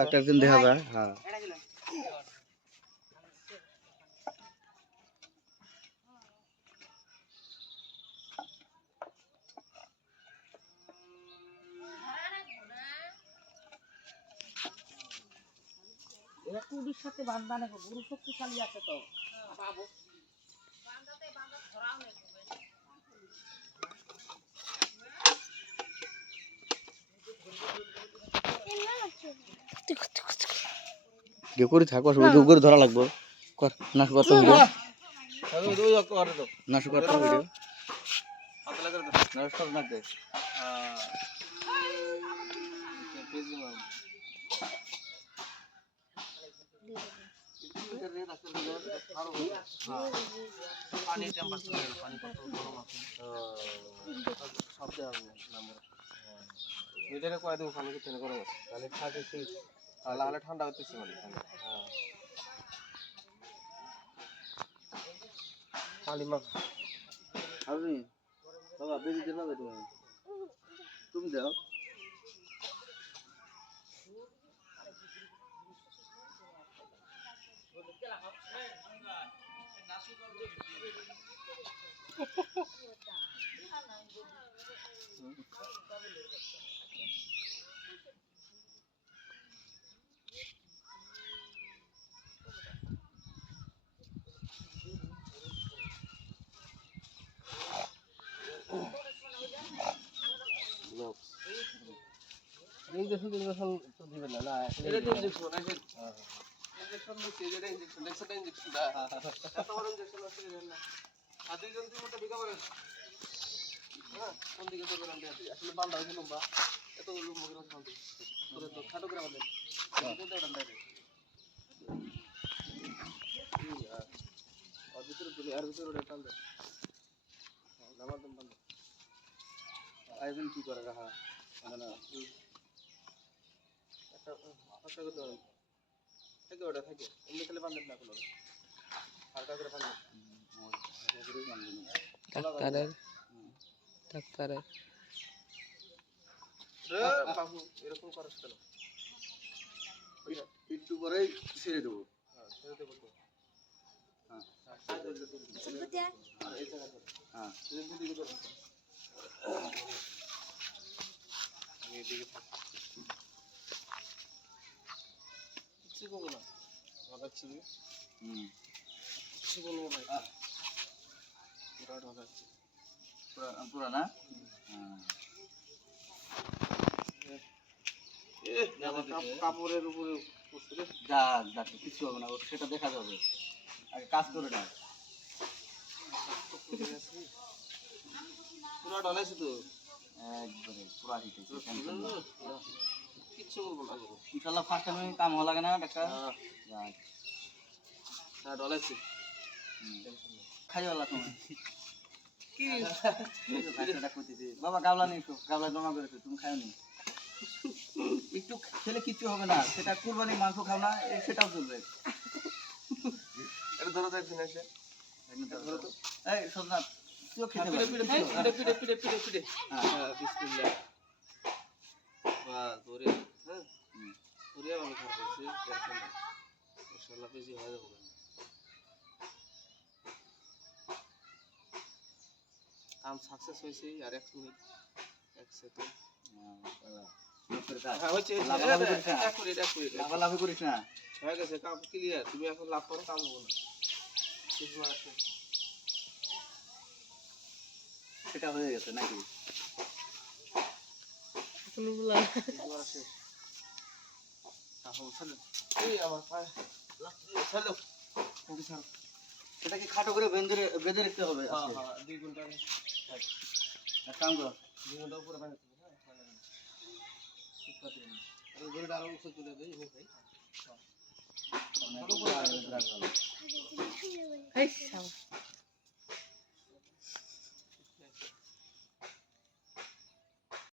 Doctor দিন দেখা যায়। হ্যাঁ কুড়ির সাথে বান্ধা নেবো গুরু শক্তিশালী আছে তো বাবু কে করে থাকো করে ধরা লাগবো কর নাশ করতে ভিডিও নাশ করতে ভিডিও নাশ কর না দে পানি টেম্পারেচার পানি কত গরম আছে সব দেওয়া নাম্বার এটারে কয় দেবো পানি কিতনে গরম আছে তাহলে 36 তাহলে ঠান্ডা হতেছে মানে পানি মাখ আপনি বাবা বেশি দিন না তুমি তুমি দাও ইনজেকশন তো দিবেন না না এটা ইনজেকশন আছে ইনজেকশন নিচে যেটা ইনজেকশন দেখছেন ইনজেকশনটা এত বড় ইনজেকশন আছে না আর দুইজন দুই মতো বিকা বলেন হ্যাঁ কোন দিকে তো বলেন আসলে বান্দা হইছে লম্বা এত লম্বা করে বান্দা করে তো খাটো করে বান্দা কোন দাও ডান্ডা রে আর ভিতরে তুলি আর ভিতরে ওটা টান দাও নামার দম বান্দা আইবেন কি করে রাখা না একটা হালকা করে দাও থেকে ওটা থাকে এমনি খেলে বান্ধব না কোনো হালকা করে বান্ধব ডাক্তারের বাবু এরকম করছ কেন একটু পরেই ছেড়ে দেবো হ্যাঁ ছেড়ে দেবো তো হ্যাঁ এই জায়গা হ্যাঁ দিকে ধরো আমি এদিকে থাকি কিছু করবো না ভাবাচ্ছি কিছু বলবো না পুরা ঢাকাচ্ছি পুরা না কাপড়ের উপরে যা ডাক্তার কিছু হবে না সেটা দেখা যাবে আগে কাজ করে না পুরা ঢালাইছি তো একবারে পুরা হিট কিচ্ছু বলবো না ইনশাল্লাহ ফার্স্ট টাইমে কাম হওয়া লাগে না ডাক্তার হ্যাঁ ঢালাইছি খাইওয়ালা তুমি কি বাবা গাবলা নিয়ে এসো গাবলা জমা করেছো তুমি খাও নি একটু খেলে কিচ্ছু হবে না সেটা কুরবানি মাংস খাও না সেটাও চলবে এটা ধরো দেখছি না সে ধরো তো এই সোজনাথ তুইও খেতে পিড়ে হ্যাঁ বিসমিল্লাহ বাস ধরে হ্যাঁ ধরে ভালো খারাপ হয়েছে টেনশন না ইনশাআল্লাহ বেশি হয়ে যাবে কাম সাকসেস হয়েছে আর 1 মিনিট 1 সেকেন্ড লাভালাভি করিস না হয়ে গেছে কাম ক্লিয়ার তুমি এখন লাভ করো কাম হবো না সেটা হয়ে গেছে নাকি সেটা কি খাটো করে বেঁধে রাখতে হবে 2 ঘন্টা এক কাম করো 2 ঘন্টা উপরে বানাতে হবে হ্যাঁ আরো উপরে তুলে দেই এনে ভাই